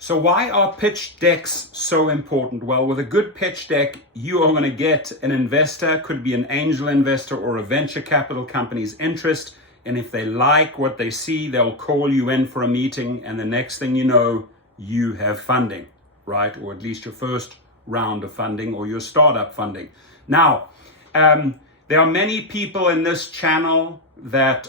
So why are pitch decks so important? Well, with a good pitch deck, you are going to get an investor, could be an angel investor or a venture capital company's interest. And if they like what they see, they'll call you in for a meeting. And the next thing you know, you have funding, right? Or at least your first round of funding or your startup funding. Now, there are many people in this channel that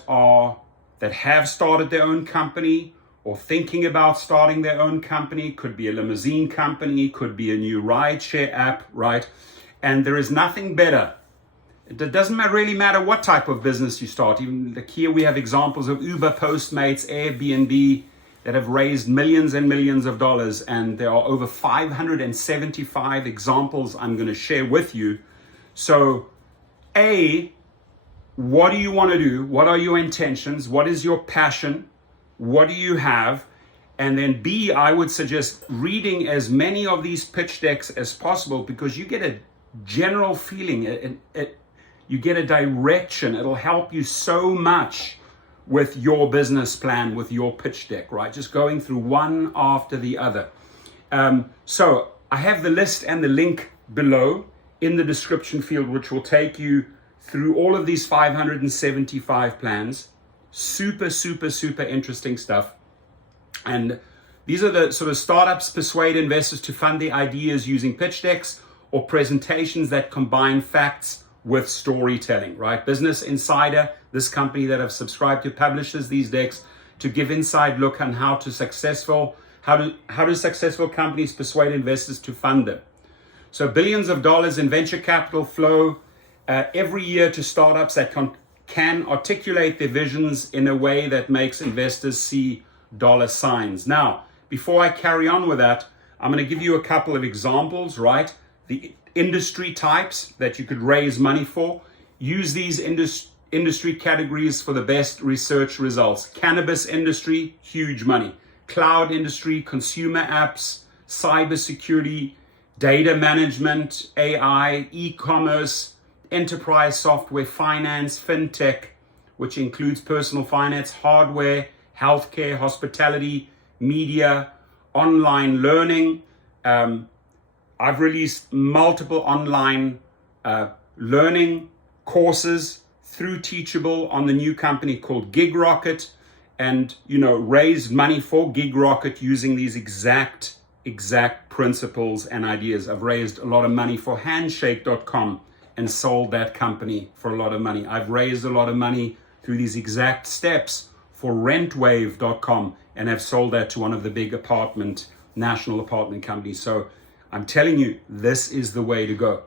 have started their own company or thinking about starting their own company. Could be a limousine company, could be a new rideshare app, right? And there is nothing better. It doesn't really matter what type of business you start. Even here we have examples of Uber Postmates, Airbnb, that have raised millions and millions of dollars. And there are over 575 examples I'm going to share with you. So A, what do you want to do? What are your intentions? What is your passion? What do you have? And then B, I would suggest reading as many of these pitch decks as possible, because you get a general feeling, you get a direction. It'll help you so much with your business plan, with your pitch deck, right? Just going through one after the other. So I have the list and the link below in the description field, which will take you through all of these 575 plans. Super, super, super interesting stuff. And these are the sort of startups persuade investors to fund their ideas using pitch decks or presentations that combine facts with storytelling, right? Business Insider, this company that I've subscribed to, publishes these decks to give inside look on how do successful companies persuade investors to fund them. So billions of dollars in venture capital flow every year to startups that can articulate their visions in a way that makes investors see dollar signs. Now, before I carry on with that, I'm going to give you a couple of examples, right? The industry types that you could raise money for. Use these industry categories for the best research results. Cannabis industry, huge money. Cloud industry, consumer apps, cybersecurity, data management, AI, e-commerce, enterprise software, finance, fintech, which includes personal finance, hardware, healthcare, hospitality, media, online learning. I've released multiple online learning courses through Teachable on the new company called GigRocket, and raised money for GigRocket using these exact principles and ideas. I've raised a lot of money for Handshake.com and sold that company for a lot of money. I've raised a lot of money through these exact steps for Rentwave.com and have sold that to one of the big national apartment companies. So I'm telling you, this is the way to go.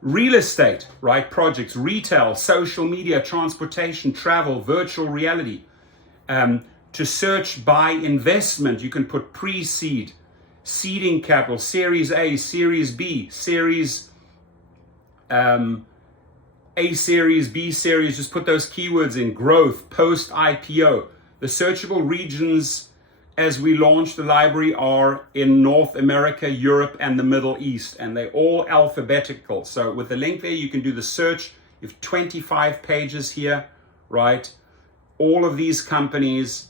Real estate, right? Projects, retail, social media, transportation, travel, virtual reality. To search by investment, you can put pre-seed, seeding capital, Series A, Series B, Series A series, B series, just put those keywords in. Growth, post IPO. The searchable regions as we launch the library are in North America, Europe, and the Middle East, and they're all alphabetical. So with the link there, you can do the search. You have 25 pages here, right? All of these companies,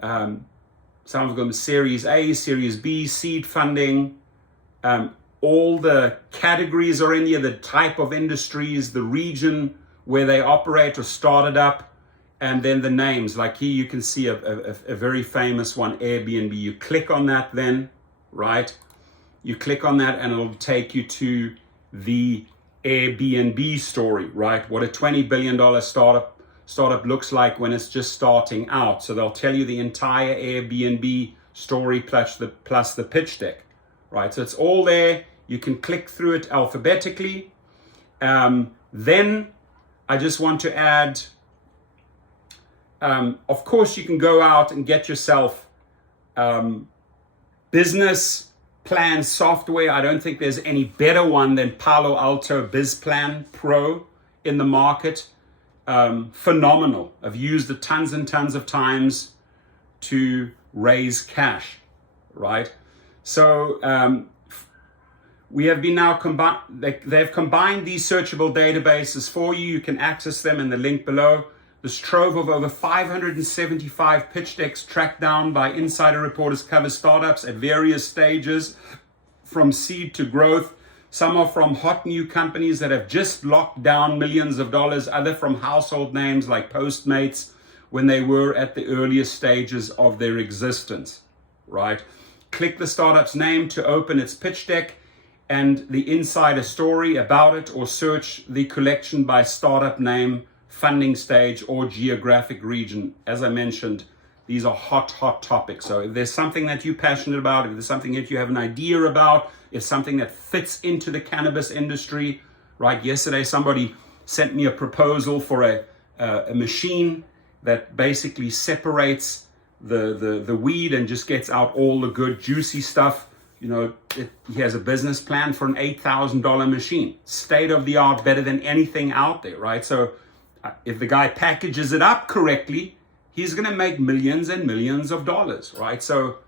some of them Series A, Series B, seed funding, all the categories are in here, the type of industries, the region where they operate or started up, and then the names. Like here you can see a very famous one, Airbnb. You click on that then, right? You click on that and it'll take you to the Airbnb story, right? What a $20 billion startup looks like when it's just starting out. So they'll tell you the entire Airbnb story plus the pitch deck. Right, so it's all there. You can click through it alphabetically. Then I just want to add, of course, you can go out and get yourself business plan software. I don't think there's any better one than Palo Alto BizPlan Pro in the market. Phenomenal. I've used it tons and tons of times to raise cash, right? So we have been now they've combined these searchable databases for you. You can access them in the link below. This trove of over 575 pitch decks tracked down by insider reporters covers startups at various stages from seed to growth. Some are from hot new companies that have just locked down millions of dollars, other from household names like Postmates when they were at the earliest stages of their existence, right? Click the startup's name to open its pitch deck and the insider story about it, or search the collection by startup name, funding stage, or geographic region. As I mentioned, these are hot topics. So if there's something that you're passionate about, if there's something that you have an idea about, if something that fits into the cannabis industry, right? Yesterday, somebody sent me a proposal for a machine that basically separates the weed and just gets out all the good juicy stuff. You know, he has a business plan for an $8,000 machine. State of the art, better than anything out there, right? So if the guy packages it up correctly, he's going to make millions and millions of dollars, right? So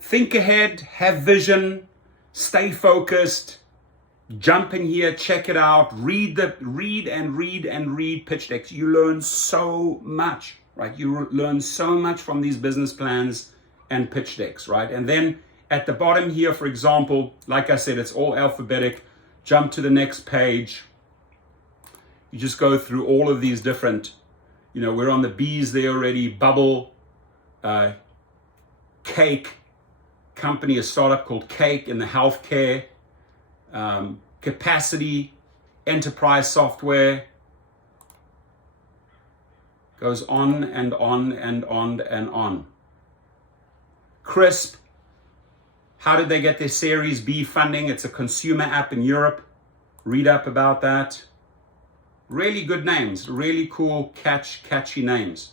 think ahead, have vision, stay focused, jump in here, check it out, read pitch decks. You learn so much, right? You learn so much from these business plans and pitch decks, right? And then at the bottom here, for example, like I said, it's all alphabetic. Jump to the next page. You just go through all of these different, you know, we're on the B's there already. Bubble, Cake, company, a startup called Cake in the healthcare, Capacity, enterprise software, goes on and on and on and on. Crisp, how did they get their Series B funding? It's a consumer app in Europe. Read up about that. Really good names, really cool, catchy names.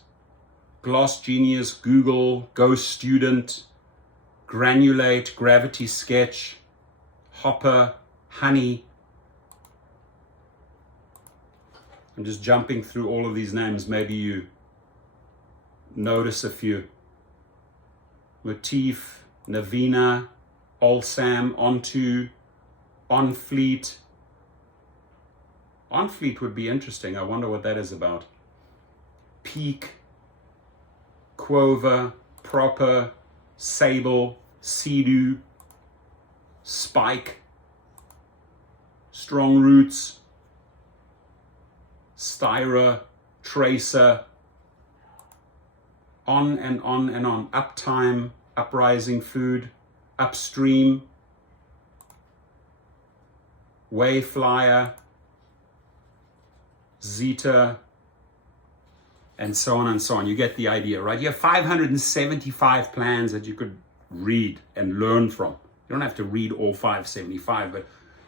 Gloss Genius, Google, Go Student, Granulate, Gravity Sketch, Hopper, Honey. I'm just jumping through all of these names. Maybe you notice a few. Motif, Navina, Allsam, Onto, OnFleet. OnFleet would be interesting. I wonder what that is about. Peak, Quover, Proper, Sable, Sea-Doo, Spike, Strong Roots, Styra, Tracer, on and on and on. Uptime, Uprising Food, Upstream, Wayflyer, Zeta, and so on and so on. You get the idea, right? You have 575 plans that you could read and learn from. You don't have to read all 575, but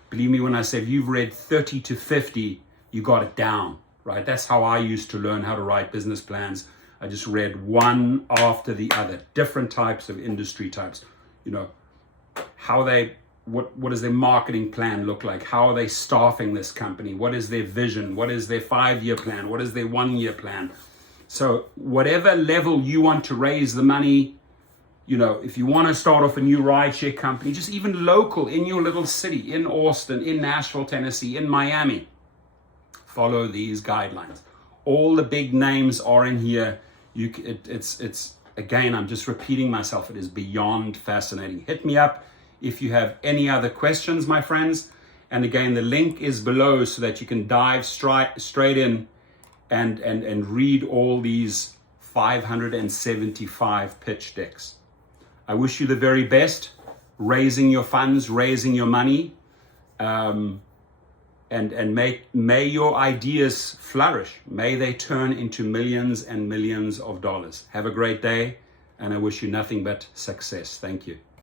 believe me when I say if you've read 30 to 50, you got it down, right? That's how I used to learn how to write business plans. I just read one after the other, different types of industry types. You know, how they, what does their marketing plan look like? How are they staffing this company? What is their vision? What is their 5-year plan? What is their 1-year plan? So whatever level you want to raise the money, you know, if you want to start off a new rideshare company, just even local in your little city, in Austin, in Nashville, Tennessee, in Miami, follow these guidelines. All the big names are in here. It's again, I'm just repeating myself. It is beyond fascinating. Hit me up if you have any other questions, my friends. And again, the link is below so that you can dive straight in and read all these 575 pitch decks. I wish you the very best, raising your funds, raising your money, and may your ideas flourish. May they turn into millions and millions of dollars. Have a great day, and I wish you nothing but success. Thank you.